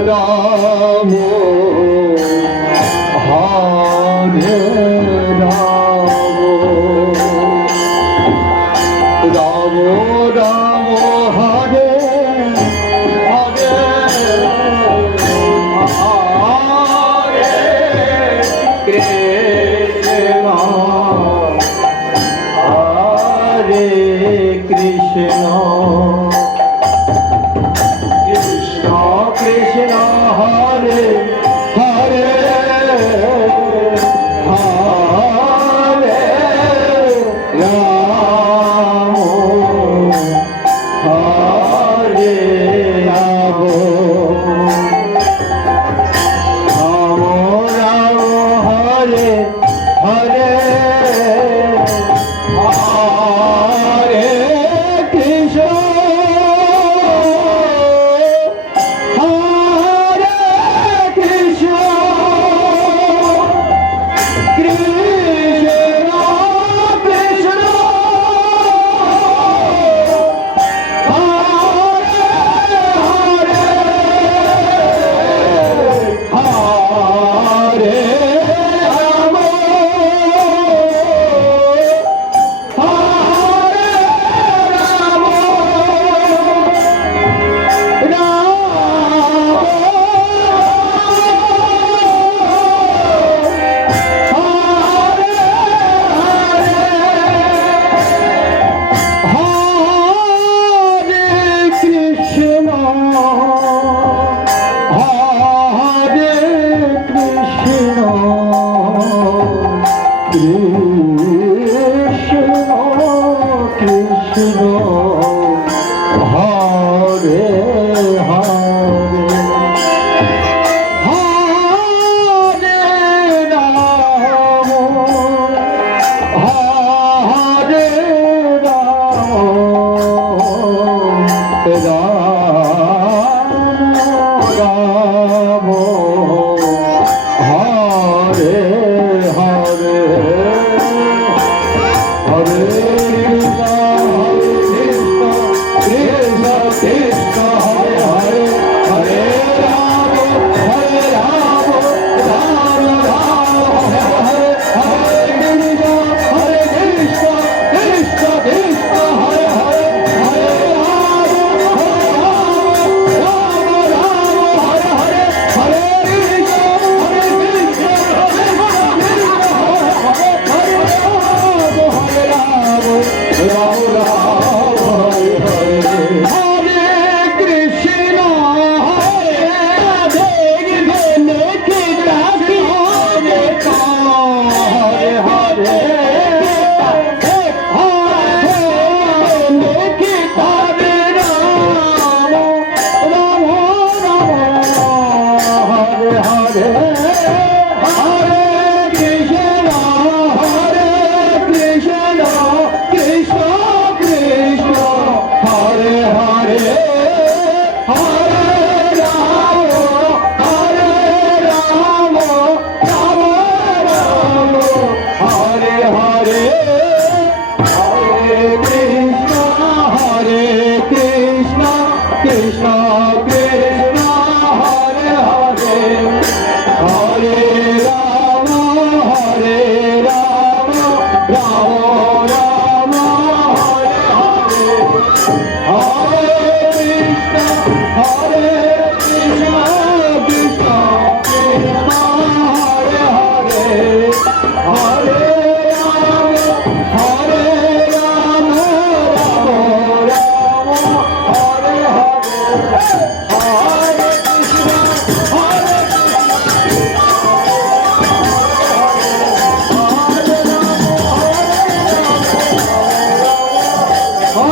Allah.